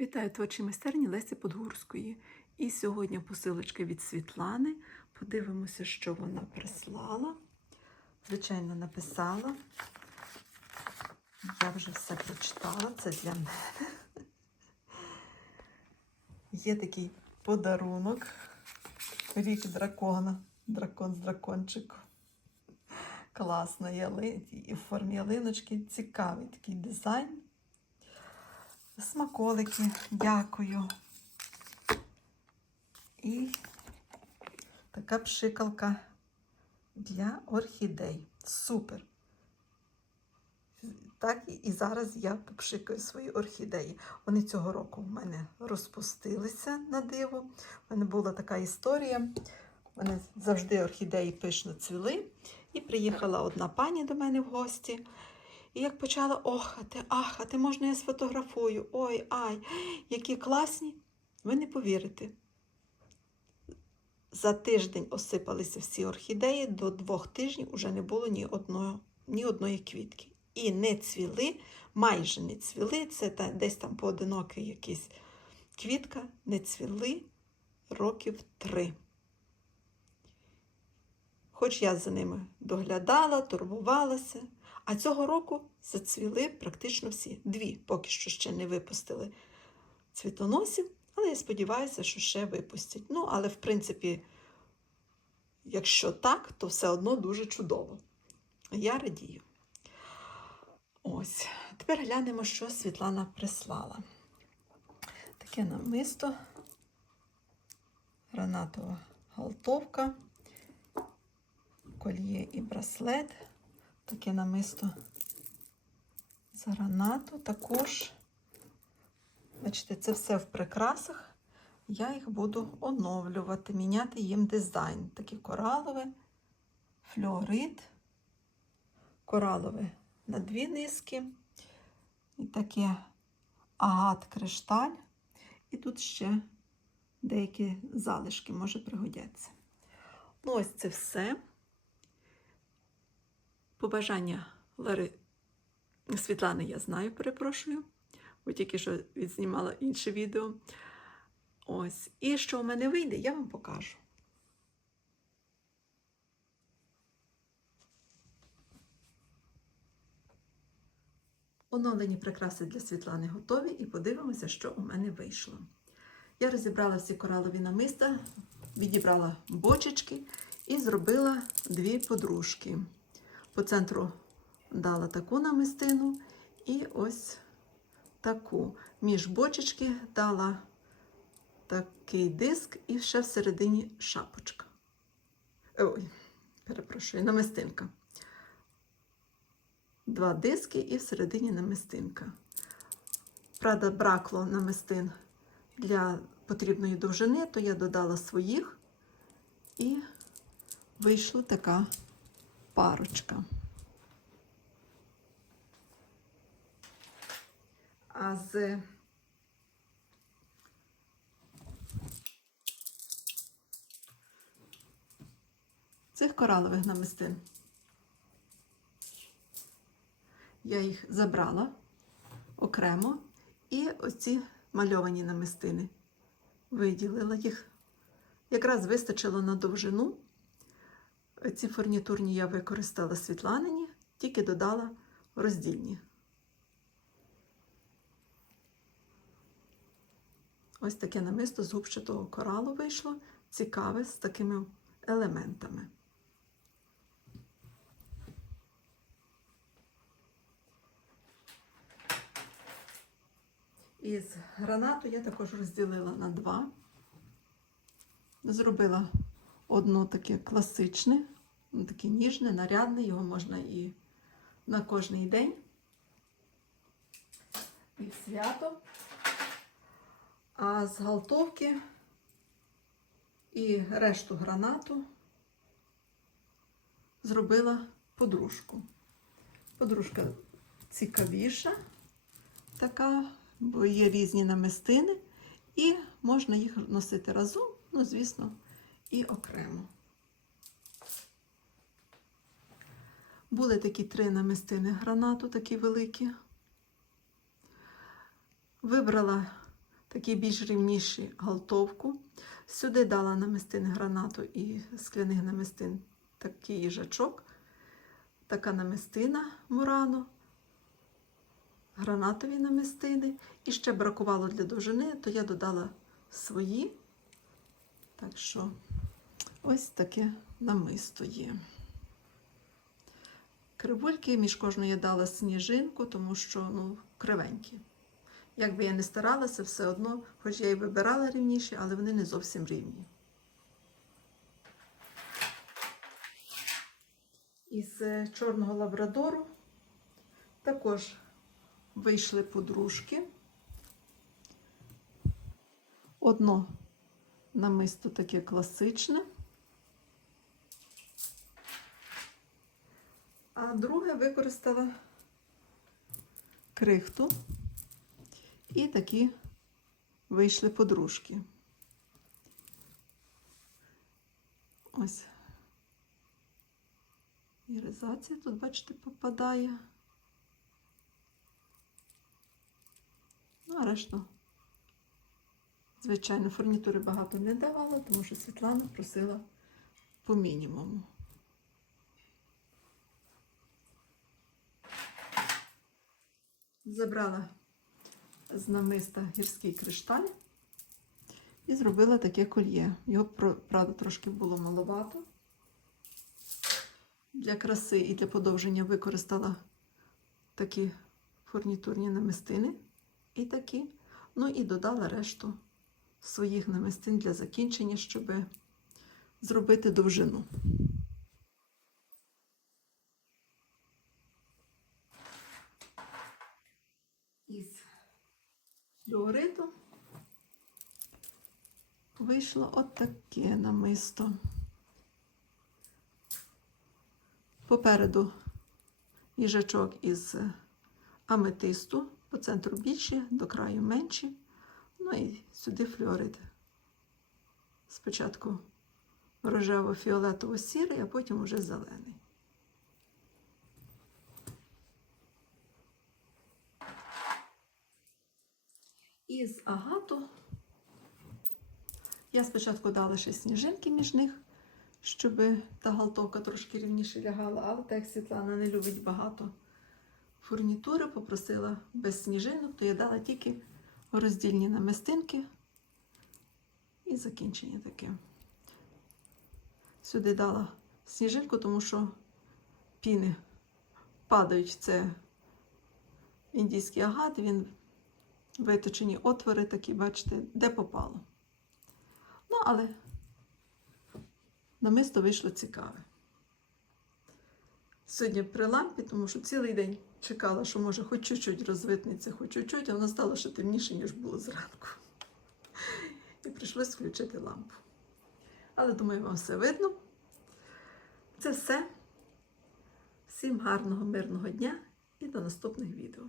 Вітаю творчій майстерні Лесі Подгурської. І сьогодні посилочка від Світлани. Подивимося, що вона прислала. Звичайно, написала. Я вже все прочитала, це для мене. Є такий подарунок. Рік дракона. Дракон з дракончиком. Класно, яли... і в формі ялиночки. Цікавий такий дизайн. Смаколики, дякую. І така пшикалка для орхідей. Супер. Так і зараз я попшикаю свої орхідеї. Вони цього року в мене розпустилися на диво. У мене була така історія. У мене завжди орхідеї пишно цвіли. І приїхала одна пані до мене в гості. І як почала охати, ахати, можна я сфотографую? Ой, ай, які класні. Ви не повірите. За тиждень осипалися всі орхідеї, до двох тижнів вже не було ні одної, ні одної квітки. І не цвіли, майже не цвіли. Це та, десь там поодинокий якийсь квітка, не цвіли років три. Хоч я за ними доглядала, турбувалася. А цього року зацвіли практично всі. Дві поки що ще не випустили цвітоносів, але я сподіваюся, що ще випустять. Ну, але в принципі, якщо так, то все одно дуже чудово. Я радію. Ось. Тепер глянемо, що Світлана прислала. Таке намисто, гранатова галтовка, кольє і браслет таке намисто з. Також, бачите, це все в прикрасах. Я їх буду оновлювати, міняти їм дизайн. Таке коралове, флюорит, коралове на дві низки. І таке агат кришталь. І тут ще деякі залишки, може, пригодяться. Ну, ось це все. Побажання Лари Світлани я знаю, перепрошую, бо тільки що відзнімала інше відео. Ось. І що в мене вийде, я вам покажу. Оновлені прикраси для Світлани готові і подивимося, що у мене вийшло. Я розібрала всі коралові намиста, відібрала бочечки і зробила дві подружки. По центру дала таку намистину і ось таку. Між бочечки дала такий диск і ще всередині шапочка. Ой, перепрошую, намистинка. Два диски і всередині намистинка. Правда, бракло намистин для потрібної довжини, то я додала своїх і вийшла така парочка. А з цих коралових намистин я їх забрала окремо і оці мальовані намистини виділила їх. Якраз вистачило на довжину. Ці фурнітурні я використала світланині, тільки додала роздільні. Ось таке намисто з губчатого коралу вийшло, цікаве з такими елементами. Із гранату я також розділила на два. Зробила одно таке класичне, таке ніжне, нарядне, його можна і на кожний день. І свято. А з галтовки і решту гранату зробила подружку. Подружка цікавіша, така, бо є різні намистини, і можна їх носити разом, ну, звісно, і окремо. Були такі три намистини гранату, такі великі. Вибрала такі більш рівніші галтовку. Сюди дала намистин гранату і скляних намистин такий їжачок, така намистина Мурано, гранатові намистини. І ще бракувало для довжини, то я додала свої. Так що ось таке намисто є. Кривульки між кожною я дала сніжинку, тому що ну, кривенькі. Як би я не старалася, все одно, хоч я і вибирала рівніші, але вони не зовсім рівні. Із е, чорного лабрадору також вийшли подружки. Одно намисто таке класичне, а друге використала крихту. І такі вийшли подружки. Ось. Іризація тут, бачите, попадає. Ну, а решту, звичайно, фурнітури багато не давала, тому що Світлана просила по мінімуму. Забрала з намиста гірський кришталь і зробила таке кольє. Його, правда, трошки було маловато. Для краси і для подовження використала такі фурнітурні намистини і такі. Ну і додала решту своїх намистин для закінчення, щоб зробити довжину. Із флюориту вийшло отаке намисто. Попереду їжачок із аметисту, по центру більші, до краю менші. Ну і сюди флюорит. Спочатку рожево-фіолетово-сірий, а потім уже зелений. Із агату я спочатку дала ще сніжинки між них, щоб та галтовка трошки рівніше лягала, але так як Світлана не любить багато фурнітури, попросила без сніжинок, то я дала тільки роздільні намистинки і закінчення таке. Сюди дала сніжинку, тому що піни падають. Це індійський агат, він виточені отвори такі, бачите, де попало. Ну, але намисто вийшло цікаве. Сьогодні при лампі, тому що цілий день чекала, що може хоч чуть-чуть розвитнеться, хоч чуть-чуть, а воно стало ще темніше, ніж було зранку. І прийшлось включити лампу. Але думаю, вам все видно. Це все. Всім гарного, мирного дня і до наступних відео.